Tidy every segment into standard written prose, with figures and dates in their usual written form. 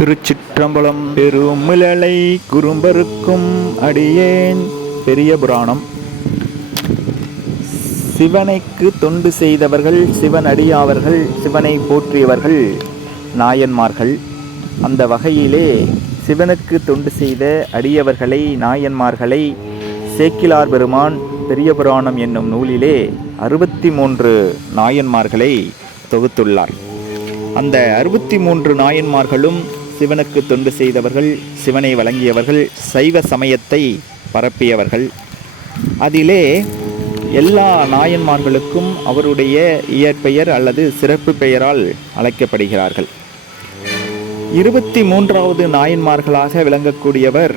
திருச்சிற்றம்பலம். பெருமிழலை குறும்பருக்கும் அடியேன். பெரிய புராணம். சிவனைக்கு தொண்டு செய்தவர்கள் சிவன் அடியாவர்கள், சிவனை போற்றியவர்கள் நாயன்மார்கள். அந்த வகையிலே சிவனுக்கு தொண்டு செய்த அடியவர்களை, நாயன்மார்களை சேக்கிழார் பெருமான் பெரிய புராணம் என்னும் நூலிலே 63 நாயன்மார்களை தொகுத்துள்ளார். அந்த 63 நாயன்மார்களும் சிவனுக்கு தொண்டு செய்தவர்கள், சிவனை வழங்கியவர்கள், சைவ சமயத்தை பரப்பியவர்கள். அதிலே எல்லா நாயன்மார்களுக்கும் அவருடைய இயற்பெயர் அல்லது சிறப்பு பெயரால் அழைக்கப்படுகிறார்கள். 23வது நாயன்மார்களாக விளங்கக்கூடியவர்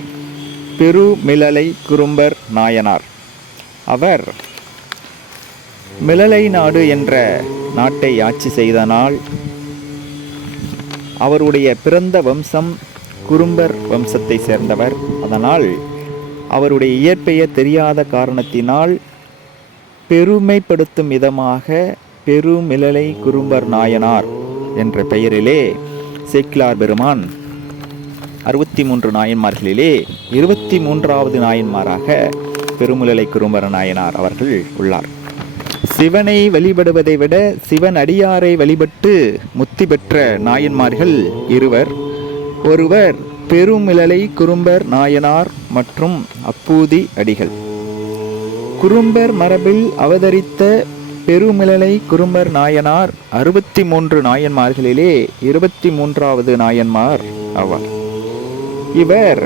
பெருமிழலை குறும்பர் நாயனார். அவர் மிழலை நாடு என்ற நாட்டை ஆட்சி செய்தனால் அவருடைய பிறந்த வம்சம் குறும்பர் வம்சத்தை சேர்ந்தவர். அதனால் அவருடைய இயற்பெயர் தெரியாத காரணத்தினால் பெருமைப்படுத்தும் விதமாக பெருமிழலை குறும்பர் நாயனார் என்ற பெயரிலே சேக்கிழார் பெருமான் 63 நாயன்மார்களிலே 23வது நாயன்மாராக பெருமிழலை குறும்பர் நாயனார் அவர்கள் உள்ளார். சிவனை வழிபடுவதை விட சிவன் அடியாரை வழிபட்டு முத்தி பெற்ற நாயன்மார்கள் இருவர். ஒருவர் பெருமிழலை குறும்பர் நாயனார் மற்றும் அப்பூதி அடிகள். குறும்பர் மரபில் அவதரித்த பெருமிழலை குறும்பர் நாயனார் 63 நாயன்மார்களிலே 23வது நாயன்மார் ஆவார். இவர்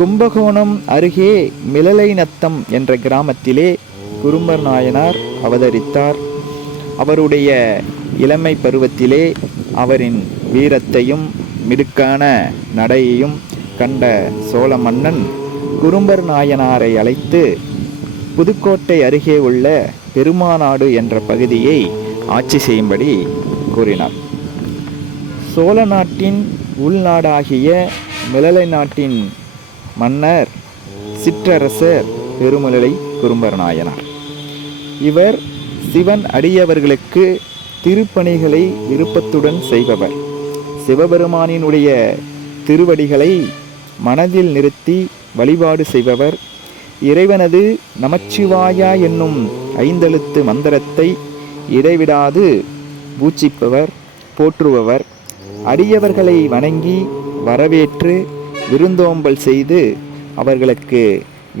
கும்பகோணம் அருகே மிழலை நத்தம் என்ற கிராமத்திலே குறும்பர் நாயனார் அவதரித்தார். அவருடைய இளமை பருவத்திலே அவரின் வீரத்தையும் மிடுக்கான நடையையும் கண்ட சோழ மன்னன் குறும்பர் நாயனாரை அழைத்து புதுக்கோட்டை அருகே உள்ள பெருமாநாடு என்ற பகுதியை ஆட்சி செய்யும்படி கூறினார். சோழ நாட்டின் உள்நாடாகிய மிழலை நாட்டின் மன்னர் சிற்றரசர் பெருமிழலை குறும்பர் நாயனார். இவர் சிவன் அடியவர்களுக்கு திருப்பணிகளை விருப்பத்துடன் செய்பவர். சிவபெருமானினுடைய திருவடிகளை மனதில் நிறுத்தி வழிபாடு செய்பவர். இறைவனது நமச்சிவாயா என்னும் 5 எழுத்து மந்திரத்தை இடைவிடாது பூஜிப்பவர், போற்றுபவர். அடியவர்களை வணங்கி வரவேற்று விருந்தோம்பல் செய்து அவர்களுக்கு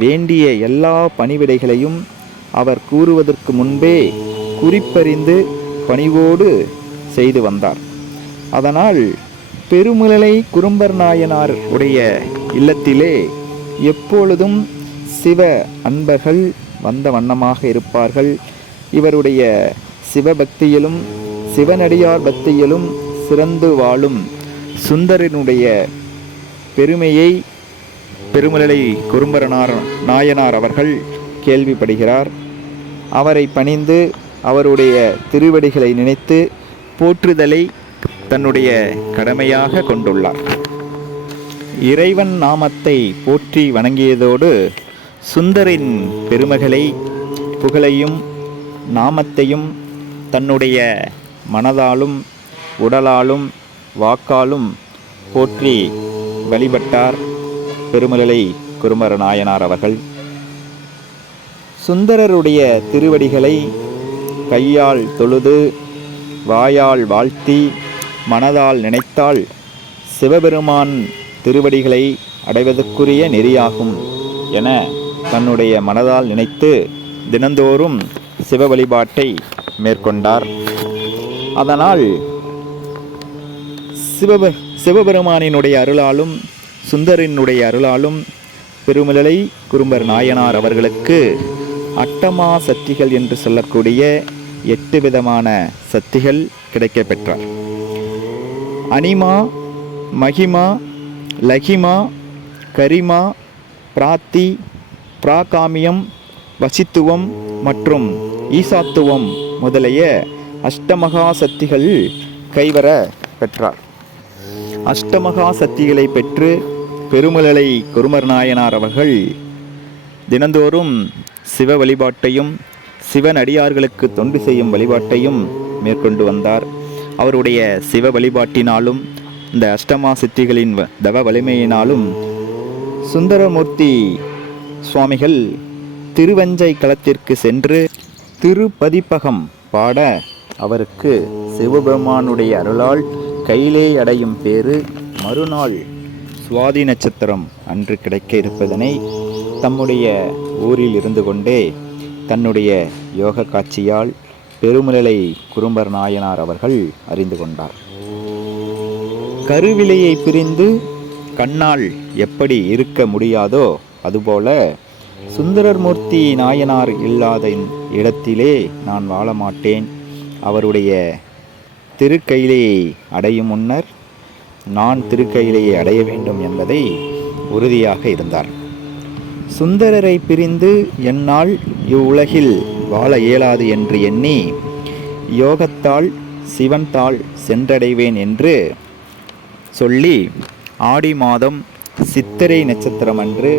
வேண்டிய எல்லா பணிவிடைகளையும் அவர் கூறுவதற்கு முன்பே குறிப்பறிந்து பணிவோடு செய்து வந்தார். அதனால் பெருமிழலை குறும்பர் நாயனார் உடைய இல்லத்திலே எப்பொழுதும் சிவ அன்பர்கள் வந்த வண்ணமாக இருப்பார்கள். இவருடைய சிவபக்தியிலும் சிவனடியார் பக்தியிலும் சிறந்து வாழும் சுந்தரனுடைய பெருமையை பெருமிழலை குறும்பர் நாயனார் அவர்கள் கேள்விப்படுகிறார். அவரை பணிந்து அவருடைய திருவடிகளை நினைத்து போற்றுதலை தன்னுடைய கடமையாக கொண்டுள்ளார். இறைவன் நாமத்தை போற்றி வணங்கியதோடு சுந்தரின் பெருமகளை, புகழையும் நாமத்தையும் தன்னுடைய மனதாலும் உடலாலும் வாக்காலும் போற்றி வழிபட்டார் பெருமிழலை குறும்பர் நாயனார் அவர்கள். சுந்தரருடைய திருவடிகளை கையால் தொழுது வாயால் வாழ்த்தி மனதால் நினைத்தால் சிவபெருமான் திருவடிகளை அடைவதற்குரிய நெறியாகும் என தன்னுடைய மனதால் நினைத்து தினந்தோறும் சிவ வழிபாட்டை மேற்கொண்டார். அதனால் சிவபெருமானினுடைய அருளாலும் சுந்தரினுடைய அருளாலும் பெருமிழலை குறும்பர் நாயனார் அவர்களுக்கு அட்டமா சக்திகள் என்று சொல்லக்கூடிய 8 விதமான சக்திகள் கிடைக்கப் பெற்றார். அனிமா, மகிமா, லகிமா, கரிமா, பிராத்தி, பிராகாமியம், வசித்துவம் மற்றும் ஈசாத்துவம் முதலிய அஷ்டமகா சக்திகள் கைவர பெற்றார். அஷ்டமகா சக்திகளை பெற்று பெருமிழலை குறும்பர் நாயனார் அவர்கள் தினந்தோறும் சிவ வழிபாட்டையும் சிவன் அடியார்களுக்கு தொண்டு செய்யும் வழிபாட்டையும் மேற்கொண்டு வந்தார். அவருடைய சிவ வழிபாட்டினாலும் இந்த அஷ்டமா சித்திகளின் தவ வலிமையினாலும் சுந்தரமூர்த்தி சுவாமிகள் திருவஞ்சை களத்திற்கு சென்று திருப்பதிப்பகம் பாட அவருக்கு சிவபெருமானுடைய அருளால் கையிலே அடையும் பேறு மறுநாள் சுவாதி நட்சத்திரம் அன்று கிடைக்க இருப்பதனை தம்முடைய ஊரில் இருந்து கொண்டே தன்னுடைய யோக காட்சியால் பெருமிழலை குறும்பர் நாயனார் அவர்கள் அறிந்து கொண்டார். கருவிலையை பிரிந்து கண்ணால் எப்படி இருக்க முடியாதோ அதுபோல சுந்தரமூர்த்தி நாயனார் இல்லாத இடத்திலே நான் வாழ மாட்டேன், அவருடைய திருக்கையிலையை அடையும் முன்னர் நான் திருக்கையிலையை அடைய வேண்டும் என்பதை உறுதியாக இருந்தார். சுந்தரரை பிரிந்து என்னால் இவ்வுலகில் வாழ இயலாது என்று எண்ணி யோகத்தால் சிவன் தாள் சென்றடைவேன் என்று சொல்லி ஆடி மாதம் சித்திரை நட்சத்திரம் அன்று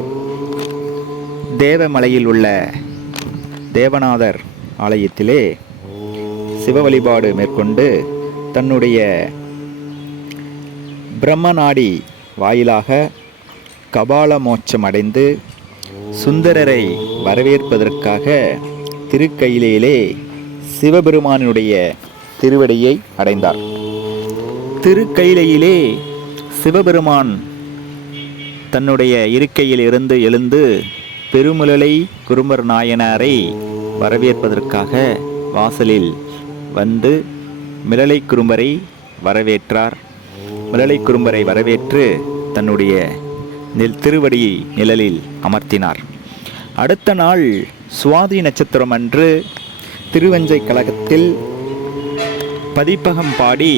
தேவமலையில் உள்ள தேவநாதர் ஆலயத்திலே சிவ வழிபாடு மேற்கொண்டு தன்னுடைய பிரம்மநாடி வாயிலாக கபால மோட்சம் அடைந்து சுந்தரரை வரவேற்பதற்காக திருக்கையிலே சிவபெருமானுடைய திருவடியை அடைந்தார். திருக்கையிலே சிவபெருமான் தன்னுடைய இருக்கையில் இருந்து எழுந்து பெருமிழலை குறும்பர் நாயனாரை வரவேற்பதற்காக வாசலில் வந்து மிழலை குறும்பரை வரவேற்றார். மிழலை குறும்பரை வரவேற்று தன்னுடைய திருவடி நிழலில் அமர்த்தினார். அடுத்த நாள் சுவாதி நட்சத்திரம் அன்று திருவஞ்சை கழகத்தில் பதிப்பகம் பாடி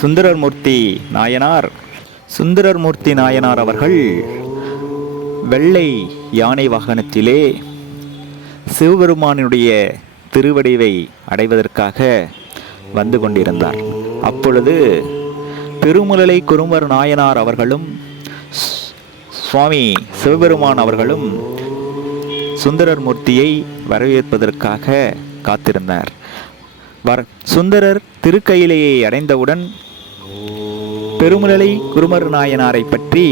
சுந்தரமூர்த்தி நாயனார் அவர்கள் வெள்ளை யானை வாகனத்திலே சிவபெருமானுடைய திருவடிவை அடைவதற்காக வந்து கொண்டிருந்தார். அப்பொழுது பெருமிழலை குறும்பர் நாயனார் அவர்களும் சுவாமி சிவபெருமான் அவர்களும் சுந்தரமூர்த்தியை வரவேற்பதற்காக காத்திருந்தார். சுந்தரர் திருக்கையிலையை அடைந்தவுடன் பெருமிழலை குறும்பர் நாயனாரை பற்றி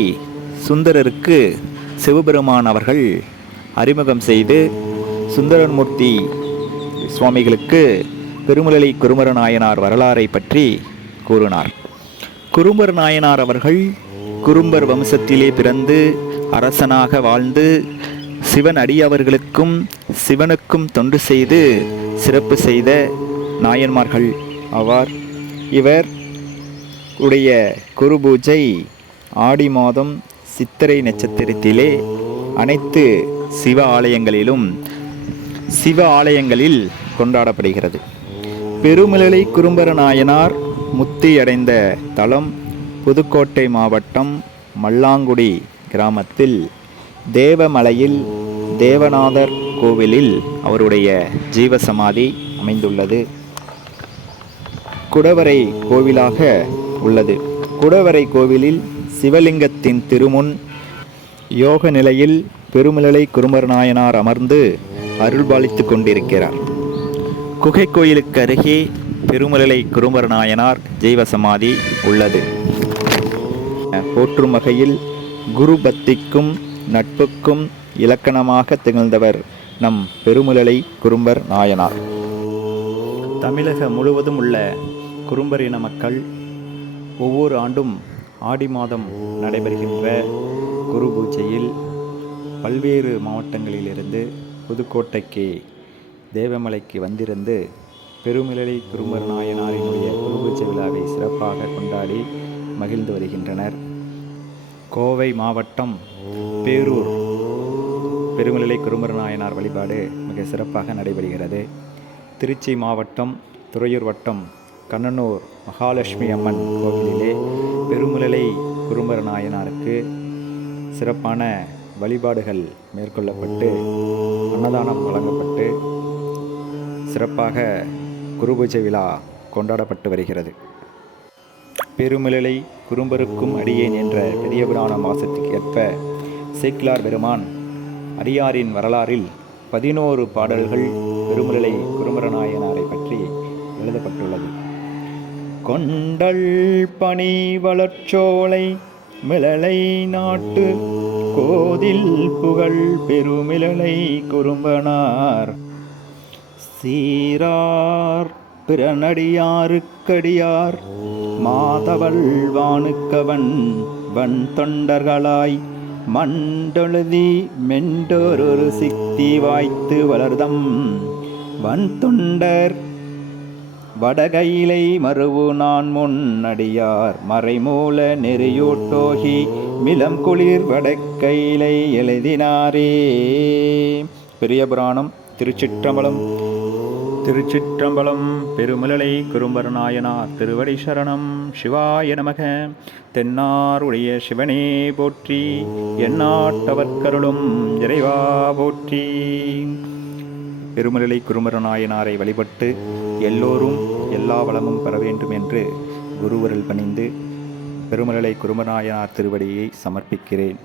சுந்தரருக்கு சிவபெருமான் அவர்கள் அறிமுகம் செய்து சுந்தரமூர்த்தி சுவாமிகளுக்கு பெருமிழலை குறும்பர் நாயனார் வரலாறை பற்றி கூறினார். குறும்பர் நாயனார் அவர்கள் குறும்பர் வம்சத்திலே பிறந்து அரசனாக வாழ்ந்து சிவன் அடியவர்களுக்கும் சிவனுக்கும் தொண்டு செய்து சிறப்பு செய்த நாயன்மார்கள் ஆவார். இவர் உடைய குரு பூஜை ஆடி மாதம் சித்திரை நட்சத்திரத்திலே அனைத்து சிவ ஆலயங்களில் கொண்டாடப்படுகிறது. பெருமிழலை குறும்பர் நாயனார் முத்தி அடைந்த தலம் புதுக்கோட்டை மாவட்டம் மல்லாங்குடி கிராமத்தில் தேவமலையில் தேவநாதர் கோவிலில் அவருடைய ஜீவசமாதி அமைந்துள்ளது. குடவரை கோவிலாக உள்ளது. குடவரை கோவிலில் சிவலிங்கத்தின் திருமுன் யோக நிலையில் பெருமிழலை குறும்பர் நாயனார் அமர்ந்து அருள்பாலித்து கொண்டிருக்கிறார். குகை கோயிலுக்கு அருகே பெருமிழலை குறும்பர் நாயனார் ஜீவசமாதி உள்ளது. போற்றும் வகையில் குரு பக்திக்கும் நட்புக்கும் இலக்கணமாக திகழ்ந்தவர் நம் பெருமிழலை குறும்பர் நாயனார். தமிழகம் முழுவதும் உள்ள குறும்பர் இன மக்கள் ஒவ்வொரு ஆண்டும் ஆடி மாதம் நடைபெறுகின்ற குரு பூஜையில் பல்வேறு மாவட்டங்களிலிருந்து புதுக்கோட்டைக்கு தேவமலைக்கு வந்திருந்து பெருமிழலை குறும்பர் நாயனாரினுடைய குரு பூஜை விழாவை சிறப்பாக கொண்டாடி மகிழ்ந்து வருகின்றனர். கோவை மாவட்டம் பேரூர் பெருமிழலை குறும்பர் நாயனார் வழிபாடு மிக சிறப்பாக நடைபெறுகிறது. திருச்சி மாவட்டம் துறையூர் வட்டம் கண்ணனூர் மகாலட்சுமி அம்மன் கோவிலிலே பெருமிழலை குறும்பர் நாயனாருக்கு சிறப்பான வழிபாடுகள் மேற்கொள்ளப்பட்டு அன்னதானம் வழங்கப்பட்டு சிறப்பாக குருபூஜை விழா கொண்டாடப்பட்டு வருகிறது. பெருமிழலை குறும்பருக்கும் அடியேன் என்ற பெரிய புராண மாசத்துக்கு ஏற்ப சேக்கிழார் பெருமான் அடியாரின் வரலாறில் 11 பாடல்கள் பெருமிழலை குறும்பர் நாயனாரை பற்றி எழுதப்பட்டுள்ளது. கொண்டல் பனி வளர்ச்சோலை மிளலை நாட்டு கோதில் புகழ் பெருமிழலை குறும்பனார் சீரார் பிறனடியாருக்கடியார் மாதவள் வானுக்கவன் வன் தொண்டர்களாய் மண்டொழுதி மெண்டொரு சித்தி வாய்த்து வளர்தம் வன் தொண்டர் வடகையிலை மறுவு நான் முன்னடியார் மறைமூல நெறியூட்டோகி மிளம் குளிர் வடக்கையிலை எழுதினாரே. பெரிய புராணம். திருச்சிற்றம்பலம். திருச்சிற்றம்பலம். பெருமிழலை குறும்பர் நாயனார் திருவடி சரணம். சிவாய நமக. தென்னாருடைய சிவனே போற்றி, எந்நாட்டவர்க்கருளும் இறைவா போற்றி. பெருமிழலை குறும்பர் நாயனாரை வழிபட்டு எல்லோரும் எல்லா வளமும் பெற வேண்டும் என்று குருவருள் பணிந்து பெருமிழலை குறும்பர் நாயனார் திருவடியை சமர்ப்பிக்கிறேன்.